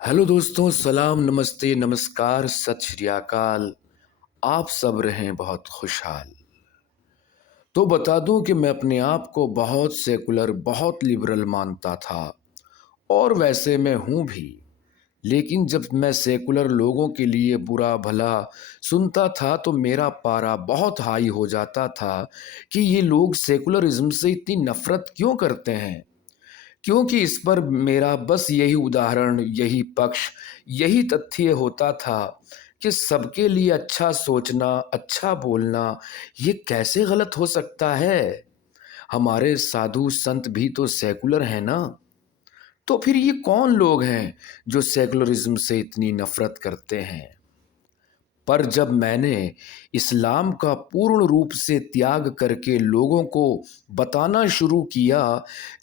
Hello दोस्तों, सलाम, नमस्ते, नमस्कार, सत श्री अकाल। आप सब रहें बहुत खुशहाल। तो बता दूं कि मैं अपने आप को बहुत सेकुलर, बहुत लिबरल मानता था और वैसे मैं हूं भी। लेकिन जब मैं सेकुलर लोगों के लिए बुरा भला सुनता था तो मेरा पारा बहुत हाई हो जाता था कि ये लोग सेकुलरिज्म से इतनी नफरत क्यों करते हैं। क्योंकि इस पर मेरा बस यही उदाहरण, यही पक्ष, यही तथ्य होता था कि सबके लिए अच्छा सोचना, अच्छा बोलना, ये कैसे गलत हो सकता है। हमारे साधु संत भी तो सेकुलर हैं ना। तो फिर ये कौन लोग हैं जो सेकुलरिज्म से इतनी नफरत करते हैं। पर जब मैंने इस्लाम का पूर्ण रूप से त्याग करके लोगों को बताना शुरू किया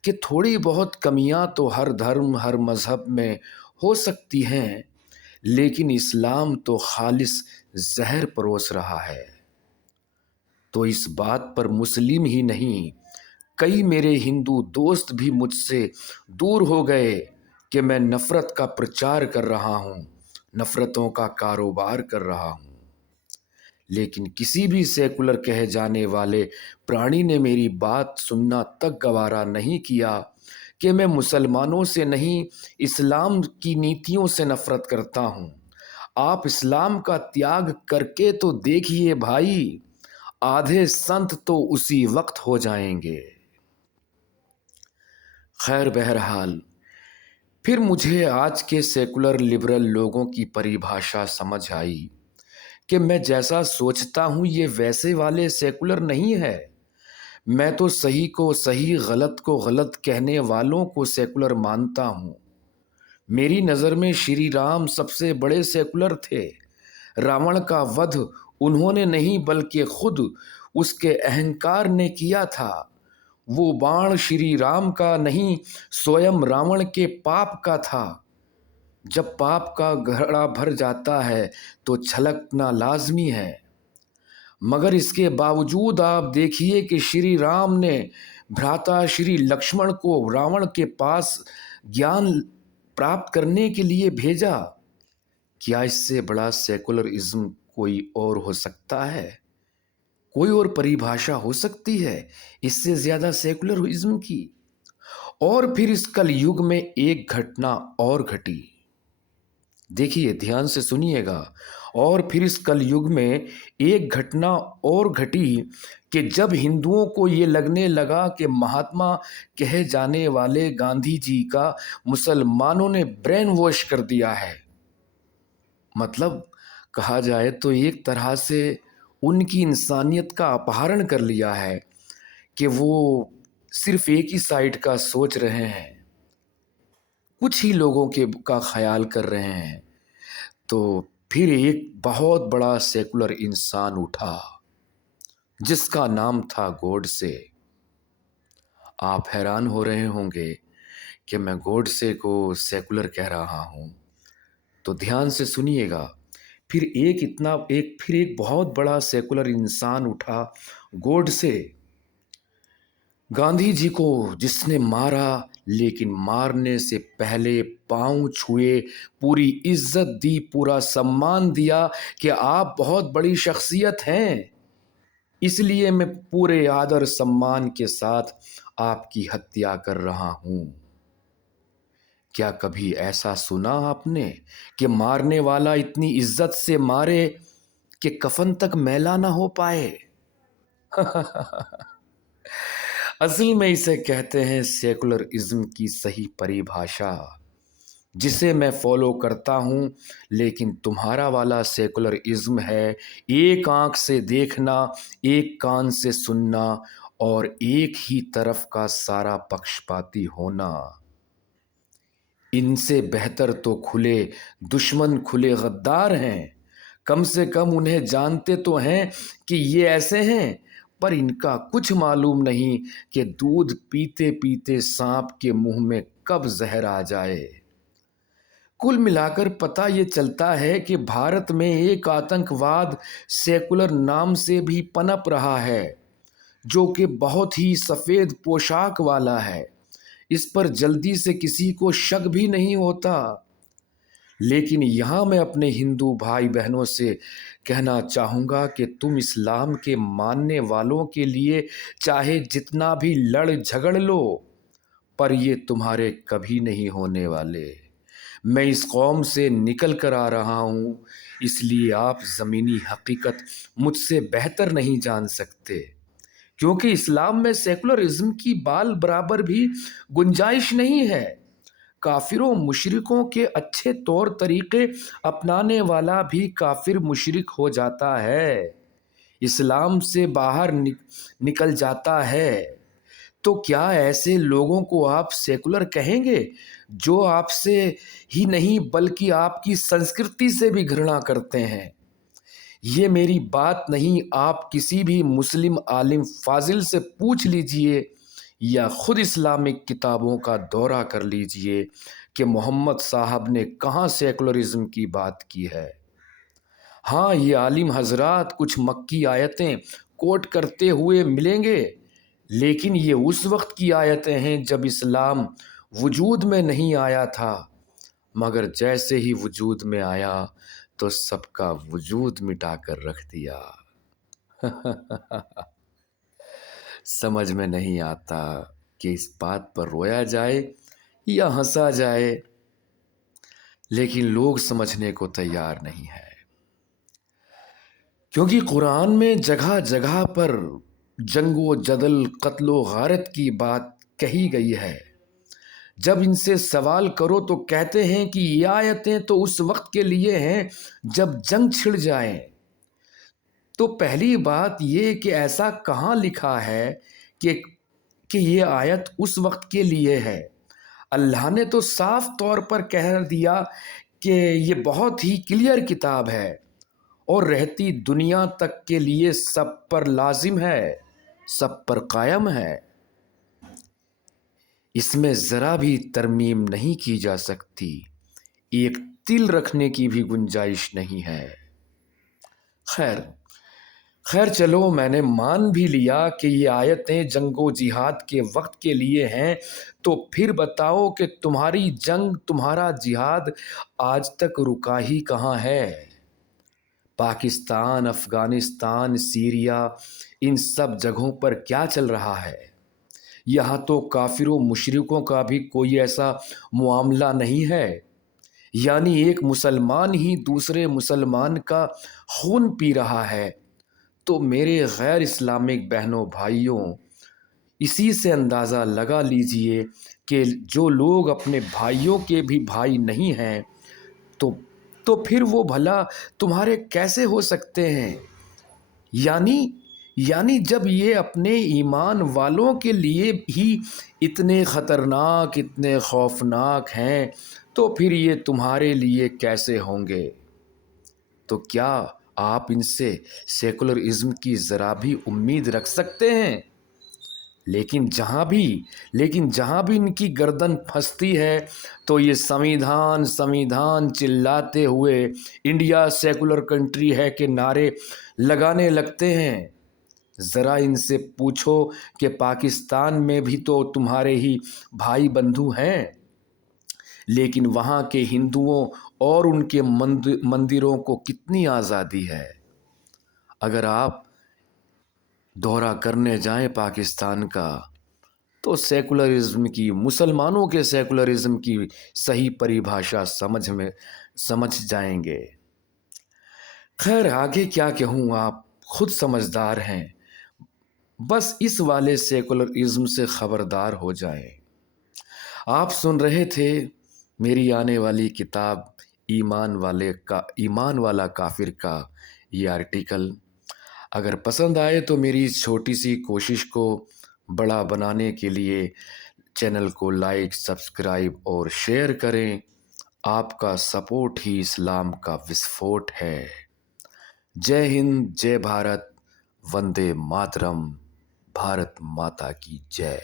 कि थोड़ी बहुत कमियां तो हर धर्म, हर मज़हब में हो सकती हैं, लेकिन इस्लाम तो खालिस जहर परोस रहा है, तो इस बात पर मुस्लिम ही नहीं, कई मेरे हिंदू दोस्त भी मुझसे दूर हो गए कि मैं नफ़रत का प्रचार कर रहा हूँ, नफ़रतों का कारोबार कर रहा हूँ। लेकिन किसी भी सेकुलर कहे जाने वाले प्राणी ने मेरी बात सुनना तक गवारा नहीं किया कि मैं मुसलमानों से नहीं, इस्लाम की नीतियों से नफरत करता हूँ। आप इस्लाम का त्याग करके तो देखिए भाई, आधे संत तो उसी वक्त हो जाएंगे। खैर, बहरहाल, फिर मुझे आज के सेकुलर लिबरल लोगों की परिभाषा समझ आई कि मैं जैसा सोचता हूँ ये वैसे वाले सेकुलर नहीं है। मैं तो सही को सही, गलत को गलत कहने वालों को सेकुलर मानता हूँ। मेरी नज़र में श्री राम सबसे बड़े सेकुलर थे। रावण का वध उन्होंने नहीं बल्कि खुद उसके अहंकार ने किया था। वो बाण श्री राम का नहीं, स्वयं रावण के पाप का था। जब पाप का घड़ा भर जाता है तो छलकना लाजमी है। मगर इसके बावजूद आप देखिए कि श्री राम ने भ्राता श्री लक्ष्मण को रावण के पास ज्ञान प्राप्त करने के लिए भेजा। क्या इससे बड़ा सेकुलरिज्म कोई और हो सकता है? कोई और परिभाषा हो सकती है इससे ज्यादा सेकुलरिज्म की? और फिर इस कल युग में एक घटना और घटी। देखिए, ध्यान से सुनिएगा। और फिर इस कलयुग में एक घटना और घटी कि जब हिंदुओं को ये लगने लगा कि महात्मा कहे जाने वाले गांधी जी का मुसलमानों ने ब्रेन वॉश कर दिया है। मतलब, कहा जाए तो एक तरह से उनकी इंसानियत का अपहरण कर लिया है कि वो सिर्फ एक ही साइड का सोच रहे हैं, कुछ ही लोगों के का ख्याल कर रहे हैं। तो फिर एक बहुत बड़ा सेकुलर इंसान उठा जिसका नाम था गॉडसे। आप हैरान हो रहे होंगे कि मैं गॉडसे को सेकुलर कह रहा हूं, तो ध्यान से सुनिएगा। फिर एक बहुत बड़ा सेकुलर इंसान उठा, गॉडसे। गांधी जी को जिसने मारा, लेकिन मारने से पहले पांव छुए, पूरी इज्जत दी, पूरा सम्मान दिया कि आप बहुत बड़ी शख्सियत हैं, इसलिए मैं पूरे आदर सम्मान के साथ आपकी हत्या कर रहा हूं। क्या कभी ऐसा सुना आपने कि मारने वाला इतनी इज्जत से मारे कि कफन तक मैला ना हो पाए? असल में इसे कहते हैं सेकुलरिज्म की सही परिभाषा, जिसे मैं फॉलो करता हूं। लेकिन तुम्हारा वाला सेकुलरिज्म है एक आंख से देखना, एक कान से सुनना और एक ही तरफ का सारा पक्षपाती होना। इनसे बेहतर तो खुले दुश्मन, खुले गद्दार हैं। कम से कम उन्हें जानते तो हैं कि ये ऐसे हैं, पर इनका कुछ मालूम नहीं कि दूध पीते पीते सांप के मुंह में कब जहर आ जाए। कुल मिलाकर पता ये चलता है कि भारत में एक आतंकवाद सेकुलर नाम से भी पनप रहा है, जो कि बहुत ही सफ़ेद पोशाक वाला है। इस पर जल्दी से किसी को शक भी नहीं होता। لیکن یہاں میں اپنے ہندو بھائی بہنوں سے کہنا چاہوں گا کہ تم اسلام کے ماننے والوں کے لیے چاہے جتنا بھی لڑ جھگڑ لو، پر یہ تمہارے کبھی نہیں ہونے والے۔ میں اس قوم سے نکل کر آ رہا ہوں، اس لیے آپ زمینی حقیقت مجھ سے بہتر نہیں جان سکتے، کیونکہ اسلام میں سیکولرزم کی بال برابر بھی گنجائش نہیں ہے۔ کافروں مشرکوں کے اچھے طور طریقے اپنانے والا بھی کافر مشرک ہو جاتا ہے، اسلام سے باہر نکل جاتا ہے۔ تو کیا ایسے لوگوں کو آپ سیکولر کہیں گے جو آپ سے ہی نہیں بلکہ آپ کی سنسکرتی سے بھی گھرنا کرتے ہیں؟ یہ میری بات نہیں، آپ کسی بھی مسلم عالم فاضل سے پوچھ لیجئے یا خود اسلامک کتابوں کا دورہ کر لیجئے کہ محمد صاحب نے کہاں سیکولرزم کی بات کی ہے۔ ہاں، یہ عالم حضرات کچھ مکی آیتیں کوٹ کرتے ہوئے ملیں گے، لیکن یہ اس وقت کی آیتیں ہیں جب اسلام وجود میں نہیں آیا تھا، مگر جیسے ہی وجود میں آیا تو سب کا وجود مٹا کر رکھ دیا۔ سمجھ میں نہیں آتا کہ اس بات پر رویا جائے یا ہنسا جائے، لیکن لوگ سمجھنے کو تیار نہیں ہے، کیونکہ قرآن میں جگہ جگہ پر جنگ و جدل، قتل و غارت کی بات کہی گئی ہے۔ جب ان سے سوال کرو تو کہتے ہیں کہ یہ آیتیں تو اس وقت کے لیے ہیں جب جنگ چھڑ جائیں۔ تو پہلی بات یہ کہ ایسا کہاں لکھا ہے کہ یہ آیت اس وقت کے لیے ہے؟ اللہ نے تو صاف طور پر کہہ دیا کہ یہ بہت ہی کلیئر کتاب ہے اور رہتی دنیا تک کے لیے سب پر لازم ہے، سب پر قائم ہے۔ اس میں ذرا بھی ترمیم نہیں کی جا سکتی، ایک تل رکھنے کی بھی گنجائش نہیں ہے۔ خیر چلو، میں نے مان بھی لیا کہ یہ آیتیں جنگ و جہاد کے وقت کے لیے ہیں، تو پھر بتاؤ کہ تمہاری جنگ، تمہارا جہاد آج تک رکا ہی کہاں ہے؟ پاکستان، افغانستان، سیریا، ان سب جگہوں پر کیا چل رہا ہے؟ یہاں تو کافروں مشرکوں کا بھی کوئی ایسا معاملہ نہیں ہے، یعنی ایک مسلمان ہی دوسرے مسلمان کا خون پی رہا ہے۔ تو میرے غیر اسلامک بہنوں بھائیوں، اسی سے اندازہ لگا لیجئے کہ جو لوگ اپنے بھائیوں کے بھی بھائی نہیں ہیں تو پھر وہ بھلا تمہارے کیسے ہو سکتے ہیں؟ یعنی جب یہ اپنے ایمان والوں کے لیے ہی اتنے خطرناک، اتنے خوفناک ہیں، تو پھر یہ تمہارے لیے کیسے ہوں گے؟ تو کیا آپ ان سے سیکولرزم کی ذرا بھی امید رکھ سکتے ہیں؟ لیکن جہاں بھی ان کی گردن پھنستی ہے تو یہ سمویدھان چلاتے ہوئے انڈیا سیکولر کنٹری ہے کہ نعرے لگانے لگتے ہیں۔ ذرا ان سے پوچھو کہ پاکستان میں بھی تو تمہارے ہی بھائی بندھو ہیں، لیکن وہاں کے ہندوؤں اور ان کے مندروں کو کتنی آزادی ہے۔ اگر آپ دورہ کرنے جائیں پاکستان کا تو سیکولرزم کی، مسلمانوں کے سیکولرزم کی صحیح پریبھاشا سمجھ جائیں گے۔ خیر، آگے کیا کہوں، آپ خود سمجھدار ہیں، بس اس والے سیکولرزم سے خبردار ہو جائیں۔ آپ سن رہے تھے میری آنے والی کتاب ایمان والا کافر کا یہ آرٹیکل۔ اگر پسند آئے تو میری اس چھوٹی سی کوشش کو بڑا بنانے کے لیے چینل کو لائک، سبسکرائب اور شیئر کریں۔ آپ کا سپورٹ ہی اسلام کا وسفوٹ ہے۔ جے ہند، جے بھارت، وندے ماترم، بھارت ماتا کی جے۔